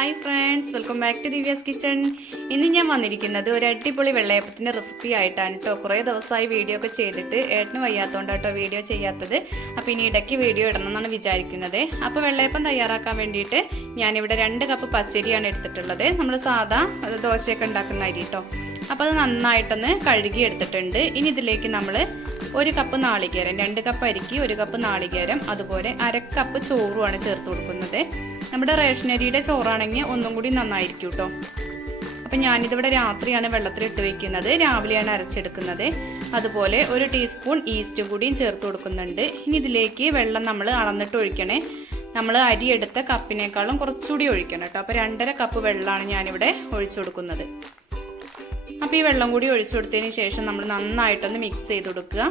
Hi friends, welcome back to Divya's kitchen. ഇന്ന് ഞാൻ വന്നിരിക്കുന്നത് ഒരു അടിപൊളി വെള്ളയപ്പത്തിൻ്റെ റെസിപ്പി ആയിട്ടാണ് കേട്ടോ. കുറേ ദിവസമായി വീഡിയോ ഒക്കെ ചെയ്തിട്ട് ഏട്ടന് വയ്യാത്തതുകൊണ്ട് കേട്ടോ വീഡിയോ ചെയ്യാത്തത്. അപ്പോൾ ഇനി ഇടയ്ക്ക് വീഡിയോ ഇടണം എന്നാണ് വിചാരിക്കുന്നത്. അപ്പോൾ വെള്ളയപ്പം തയ്യാറാക്കാൻ വേണ്ടിയിട്ട് ഞാനിവിടെ 2 കപ്പ് പച്ചരിയാണ് എടുത്തിട്ടുള്ളത്. നമ്മൾ സാധാ ദോശയൊക്കെ ഉണ്ടാക്കുന്ന അരി കേട്ടോ. അപ്പോൾ അത് നന്നായിട്ടൊന്ന് കഴുകി എടുത്തിട്ടുണ്ട്. ഇനി ഇതിലേക്ക് നമ്മൾ 1 കപ്പ് നാളികേരം, 2 കപ്പ് അരിക്ക് 1 കപ്പ് നാളികേരം, അതുപോലെ 1/2 കപ്പ് ചോറുമാണ് ചേർത്ത് കൊടുക്കുന്നത്. നമ്മുടെ റേഷനരിയുടെ ചോറാണെങ്കിൽ ഒന്നും കൂടി നന്നായിരിക്കും കേട്ടോ. അപ്പം ഞാനിതിവിടെ രാത്രിയാണ് വെള്ളത്തിലിട്ട് വയ്ക്കുന്നത്, രാവിലെയാണ് അരച്ചെടുക്കുന്നത്. അതുപോലെ 1 ടീസ്പൂൺ ഈസ്റ്റ് കൂടിയും ചേർത്ത് കൊടുക്കുന്നുണ്ട്. ഇനി ഇതിലേക്ക് വെള്ളം നമ്മൾ അളന്നിട്ട് ഒഴിക്കണേ. നമ്മൾ അരി എടുത്ത കപ്പിനേക്കാളും കുറച്ചുകൂടി ഒഴിക്കണം കേട്ടോ. അപ്പോൾ 2.5 കപ്പ് വെള്ളമാണ് ഞാനിവിടെ ഒഴിച്ചു കൊടുക്കുന്നത്. അപ്പോൾ ഈ വെള്ളം കൂടി ഒഴിച്ചു കൊടുത്തതിന് ശേഷം നമ്മൾ നന്നായിട്ടൊന്ന് മിക്സ് ചെയ്ത് കൊടുക്കുക.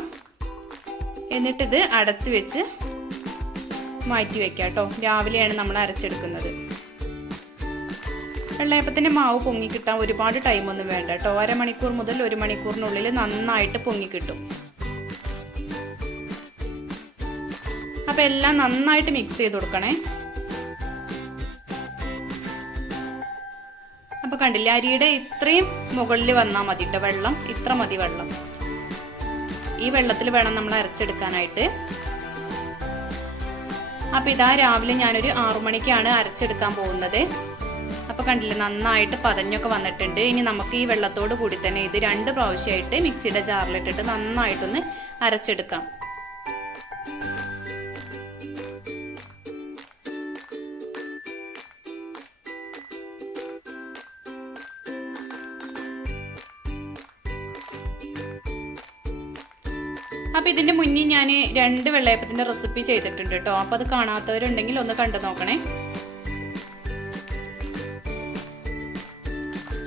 എന്നിട്ടിത് അടച്ച് വെച്ച് മാറ്റി വെക്കാം കേട്ടോ. രാവിലെയാണ് നമ്മൾ അരച്ചെടുക്കുന്നത്. വെള്ളയപ്പത്തിൻ്റെ മാവ് പൊങ്ങിക്കിട്ടാൻ ഒരുപാട് ടൈമൊന്നും വേണ്ട കേട്ടോ. 1/2 മണിക്കൂർ മുതൽ 1 മണിക്കൂറിനുള്ളിൽ നന്നായിട്ട് പൊങ്ങിക്കിട്ടും. അപ്പോൾ എല്ലാം നന്നായിട്ട് മിക്സ് ചെയ്ത് കൊടുക്കണേ. അപ്പോൾ കണ്ടില്ലേ, അരിയുടെ ഇത്രയും മുകളിൽ വന്നാൽ മതി കേട്ടോ. വെള്ളം ഇത്ര മതി. വെള്ളം ഈ വെള്ളത്തിൽ വേണം നമ്മൾ അരച്ചെടുക്കാനായിട്ട്. അപ്പോൾ ഇതാ രാവിലെ ഞാനൊരു 6 മണിക്കാണ് അരച്ചെടുക്കാൻ പോകുന്നത്. അപ്പോൾ കണ്ടില്ലേ, നന്നായിട്ട് പതഞ്ഞൊക്കെ വന്നിട്ടുണ്ട്. ഇനി നമുക്ക് ഈ വെള്ളത്തോട് കൂടി തന്നെ ഇത് 2 പ്രാവശ്യമായിട്ട് മിക്സിയുടെ ജാറിലിട്ടിട്ട് നന്നായിട്ടൊന്ന് അരച്ചെടുക്കാം. അപ്പോൾ ഇതിൻ്റെ മുന്നേ ഞാൻ 2 വെള്ളയപ്പത്തിൻ്റെ റെസിപ്പി ചെയ്തിട്ടുണ്ട് കേട്ടോ. അപ്പോൾ അത് കാണാത്തവരുണ്ടെങ്കിൽ ഒന്ന് കണ്ടു നോക്കണേ.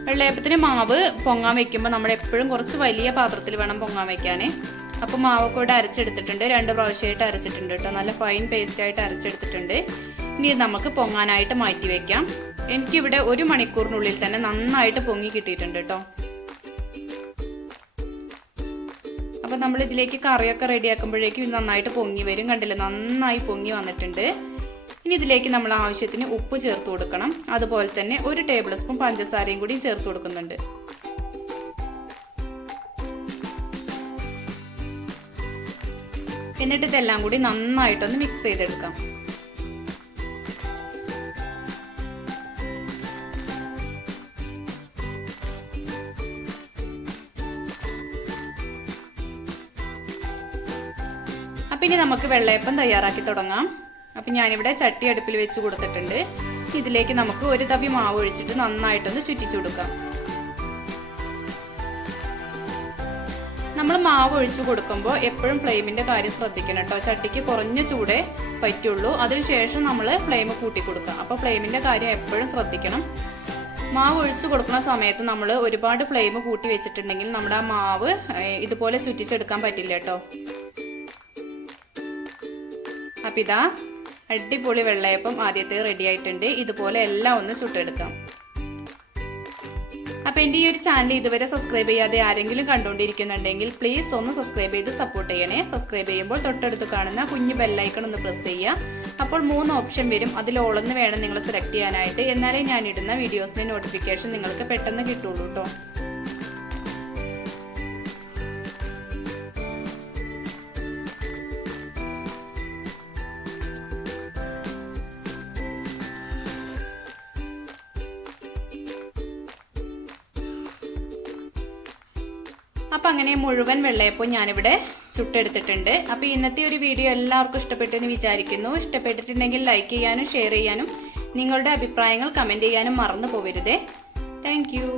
വെള്ളയപ്പത്തിന് മാവ് പൊങ്ങാൻ വെക്കുമ്പോൾ നമ്മൾ എപ്പോഴും കുറച്ച് വലിയ പാത്രത്തിൽ വേണം പൊങ്ങാൻ വെക്കാൻ. അപ്പോൾ മാവൊക്കെ ഇവിടെ അരച്ചെടുത്തിട്ടുണ്ട്. 2 പ്രാവശ്യമായിട്ട് അരച്ചിട്ടുണ്ട് കേട്ടോ. നല്ല ഫൈൻ പേസ്റ്റായിട്ട് അരച്ചെടുത്തിട്ടുണ്ട്. ഇനി നമുക്ക് പൊങ്ങാനായിട്ട് മാറ്റി വയ്ക്കാം. എനിക്കിവിടെ 1 മണിക്കൂറിനുള്ളിൽ തന്നെ നന്നായിട്ട് പൊങ്ങി കിട്ടിയിട്ടുണ്ട് കേട്ടോ. അപ്പോൾ നമ്മൾ ഇതിലേക്ക് കറിയൊക്കെ റെഡിയാക്കുമ്പോഴേക്കും ഇത് നന്നായിട്ട് പൊങ്ങി വരും. കണ്ടില്ലേ, നന്നായി പൊങ്ങി വന്നിട്ടുണ്ട്. ഇനി ഇതിലേക്ക് നമ്മൾ ആവശ്യത്തിന് ഉപ്പ് ചേർത്ത് കൊടുക്കണം. അതുപോലെ തന്നെ 1 ടേബിൾ സ്പൂൺ പഞ്ചസാരയും കൂടി ചേർത്ത് കൊടുക്കുന്നുണ്ട്. എന്നിട്ട് ഇതെല്ലാം കൂടി നന്നായിട്ടൊന്ന് മിക്സ് ചെയ്തെടുക്കാം. അപ്പം ഇനി നമുക്ക് വെള്ളയപ്പം തയ്യാറാക്കി തുടങ്ങാം. അപ്പം ഞാനിവിടെ ചട്ടി അടുപ്പിൽ വെച്ച് കൊടുത്തിട്ടുണ്ട്. ഇതിലേക്ക് നമുക്ക് 1 തവി മാവ് ഒഴിച്ചിട്ട് നന്നായിട്ടൊന്ന് ചുറ്റിച്ചു കൊടുക്കാം. നമ്മൾ മാവ് ഒഴിച്ചു കൊടുക്കുമ്പോൾ എപ്പോഴും ഫ്ലെയിമിൻ്റെ കാര്യം ശ്രദ്ധിക്കണം കേട്ടോ. ചട്ടിക്ക് കുറഞ്ഞ ചൂടേ പറ്റുള്ളൂ. അതിനുശേഷം നമ്മൾ ഫ്ലെയിം കൂട്ടി കൊടുക്കാം. അപ്പോൾ ഫ്ലെയിമിൻ്റെ കാര്യം എപ്പോഴും ശ്രദ്ധിക്കണം. മാവ് ഒഴിച്ചു കൊടുക്കുന്ന സമയത്ത് നമ്മൾ ഒരുപാട് ഫ്ലെയിം കൂട്ടി വെച്ചിട്ടുണ്ടെങ്കിൽ നമ്മുടെ ആ മാവ് ഇതുപോലെ ചുറ്റിച്ചെടുക്കാൻ പറ്റില്ല കേട്ടോ. അപ്പം ഇതാ അടിപൊളി വെള്ളയപ്പം ആദ്യത്തെ റെഡി ആയിട്ടുണ്ട്. ഇതുപോലെ എല്ലാം ഒന്ന് ചുട്ടെടുക്കാം. അപ്പം എൻ്റെ ഈ ഒരു ചാനൽ ഇതുവരെ സബ്സ്ക്രൈബ് ചെയ്യാതെ ആരെങ്കിലും കണ്ടുകൊണ്ടിരിക്കുന്നുണ്ടെങ്കിൽ പ്ലീസ് ഒന്ന് സബ്സ്ക്രൈബ് ചെയ്ത് സപ്പോർട്ട് ചെയ്യണേ. സബ്സ്ക്രൈബ് ചെയ്യുമ്പോൾ തൊട്ടടുത്ത് കാണുന്ന കുഞ്ഞു ബെല്ലൈക്കൺ ഒന്ന് പ്രസ് ചെയ്യുക. അപ്പോൾ 3 ഓപ്ഷൻ വരും. അതിൽ ഓളൊന്ന് വേണം നിങ്ങൾ സെലക്ട് ചെയ്യാനായിട്ട്. എന്നാലേ ഞാനിടുന്ന വീഡിയോസിൻ്റെ നോട്ടിഫിക്കേഷൻ നിങ്ങൾക്ക് പെട്ടെന്ന് കിട്ടുള്ളൂ കേട്ടോ. അപ്പം അങ്ങനെ മുഴുവൻ വെള്ളയപ്പം ഞാനിവിടെ ചുട്ടെടുത്തിട്ടുണ്ട്. അപ്പോൾ ഇന്നത്തെ ഒരു വീഡിയോ എല്ലാവർക്കും ഇഷ്ടപ്പെട്ടെന്ന് വിചാരിക്കുന്നു. ഇഷ്ടപ്പെട്ടിട്ടുണ്ടെങ്കിൽ ലൈക്ക് ചെയ്യാനും ഷെയർ ചെയ്യാനും നിങ്ങളുടെ അഭിപ്രായങ്ങൾ കമൻറ്റ് ചെയ്യാനും മറന്നു പോകരുതേ. Thank U.